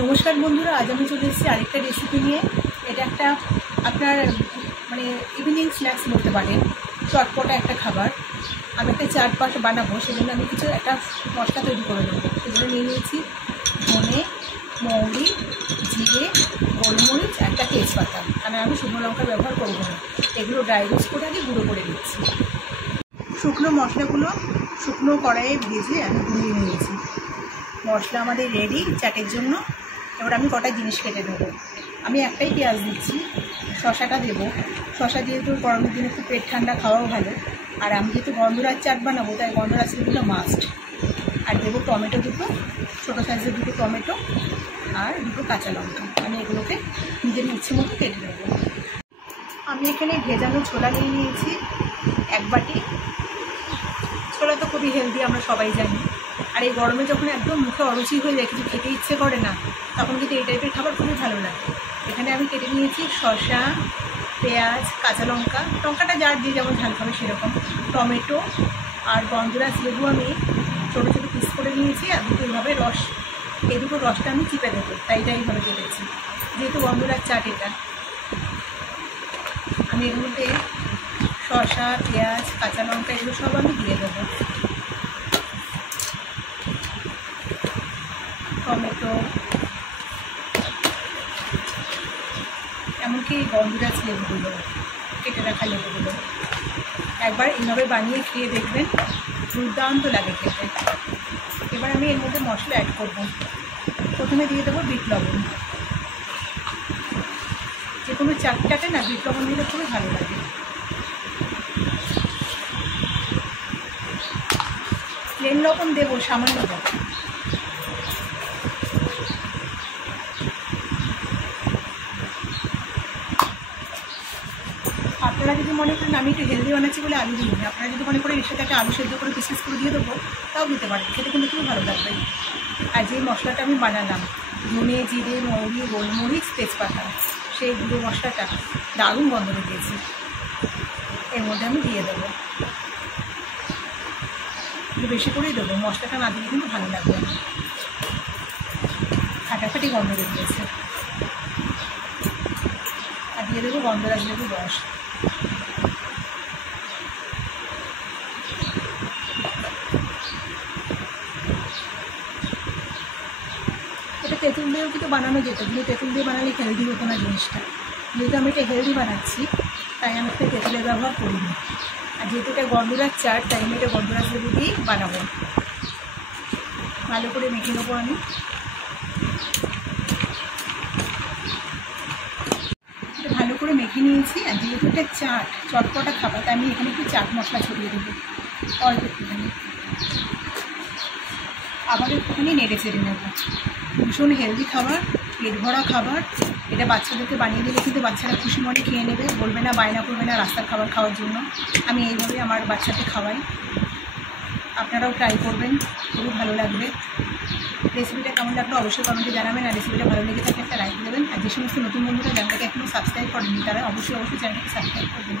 নমস্কার বন্ধুরা, আজ আমি চলে এসেছি আরেকটা রেসিপি নিয়ে। এটা একটা আপনার মানে ইভিনিং স্ন্যাক্স বলতে পারেন, চটপটা একটা খাবার। আমি একটা চাট বানাবো, সেজন্য আমি কিছু একটা মশলা তৈরি করে নেবো। সেজন্য নিয়ে নিয়েছি ধনে, মৌরি, জিরে, গোলমরিচ, একটা তেজপাতা। কারণ আমি শুকনো লঙ্কা ব্যবহার করবো না, এগুলো ড্রাই রোস্ট করে আমি গুঁড়ো করে নিচ্ছি। শুকনো মশলাগুলো শুকনো কড়াইয়ে ভেজে আমি গুঁড়িয়ে নিয়েছি। মশলা আমাদের রেডি চাটের জন্য। এবার আমি কটা জিনিস কেটে নেবো। আমি একটাই পেঁয়াজ দিচ্ছি, শশাটা দেবো। শশা যেহেতু গরমের দিনে খুব পেট ঠান্ডা, খাওয়াও ভালো। আর আমি যেহেতু গন্ধরাজ চাট বানাবো, তাই গন্ধরাজ সেগুলো মাস্ট। আর দেবো টমেটো দুটো, ছোটো সাইজের দুটো টমেটো, আর দুটো কাঁচা লঙ্কা। আমি এগুলোকে নিজের ইচ্ছে মতো কেটে নেবো। আমি এখানে ভেজানো ছোলা নিয়ে নিয়েছি এক বাটি। ছোলা তো খুবই হেলদি, আমরা সবাই জানি। আর এই গরমে যখন একদম মুখে অরুচি হয়ে যায়, কিছু খেতে ইচ্ছে করে না, তখন কিন্তু এই টাইপের খাবার খুবই ভালো লাগে। এখানে আমি কেটে নিয়েছি শসা, পেঁয়াজ, কাঁচা লঙ্কা, লঙ্কাটা যার যে যেমন ঝাল খাবে সেরকম, টমেটো আর গন্ধরাজ লেবু আমি ছোটো ছোটো পিস করে নিয়েছি। আর দুটো এইভাবে রস, এই দুটো রসটা আমি চিপে দেবো, তাই এইভাবে কেটেছি। যেহেতু গন্ধরাজ চাট এটা, আমি এর মধ্যে শসা, পেঁয়াজ, কাঁচা লঙ্কা এগুলো সব আমি দিয়ে দেবো। টমেটো, এমনকি গন্ধরাজ লেবুগুলো, কেটে রাখা লেবুগুলো, একবার এইভাবে বানিয়ে খেয়ে দেখবেন, দুর্দান্ত লাগে খেতে। এবার আমি এর মধ্যে মশলা অ্যাড করবো। প্রথমে দিয়ে দেবো বিট লবণ। যে কোনো চাটটাতে না বিট লবণ দিলে খুবই ভালো লাগে। প্লেন লবণ দেবো সামান্য দেবো। আপনারা যদি মনে করেন আমি একটু হেলদি বানাচ্ছি বলে আলু দিই, আপনারা যদি মনে করেন এর সাথে একটা আলু সেদ্ধ করে পিস করে দিয়ে দেবো, তাও দিতে পারেন, খেতে কিন্তু খুবই ভালো লাগবে। আর যে মশলাটা আমি বানালাম, ধনে, জিরে, মৌরি, গোলমরিচ, তেজপাতা, সেই গুঁড়ো মশলাটা দারুণ গন্ধ দিয়েছি, এর মধ্যে আমি দিয়ে দেবো। একটু বেশি করেই দেবো, মশলাটা না দিলে কিন্তু ভালো লাগবে না, ফাটাফাটি গন্ধ দিয়েছে। আর দিয়ে দেবো গন্ধরাজ লেবুর রস। এটা তেঁতুল দিয়েও কিন্তু বানানো যেত, কিন্তু তেঁতুল দিয়ে বানালে হেলদি হতো না জিনিসটা। যেহেতু আমি এটা হেলদি বানাচ্ছি, তাই আমি একটা তেঁতুলের ব্যবহার করিনি। আর যেহেতু এটা গন্ধরাজ চাট, তাই আমি এটা গন্ধরাজ লেবু দিয়েই বানাবো। ভালো করে মেখে নেবো আমি। এটা ভালো করে মেখে নিয়েছি। আর যেহেতু এটা চাট, চটপটা খাবার, তাই আমি এখানে একটু চাট মশলা ছড়িয়ে দেবো, অল্প একটুখানি। আবার একটুখানি নেড়ে চেড়ে নেবো। ভীষণ হেলদি খাবার, পেট ভরা খাবার। এটা বাচ্চাদেরকে বানিয়ে দিলে কিন্তু বাচ্চারা খুশি মনে খেয়ে নেবে, বলবে না, বায়না করবে না রাস্তার খাবার খাওয়ার জন্য। আমি এইভাবে আমার বাচ্চাকে খাওয়াই, আপনারাও ট্রাই করবেন, খুবই ভালো লাগবে। রেসিপিটা কেমন লাগলো অবশ্যই কমেন্টে জানাবেন। আর রেসিপিটা ভালো লেগে থাকলে একটা লাইক দেবেন। আর যে সমস্ত নতুন বন্ধুরা চ্যানেলটাকে এখনও সাবস্ক্রাইব করেনি, তারা অবশ্যই চ্যানেলটাকে সাবস্ক্রাইব করবেন।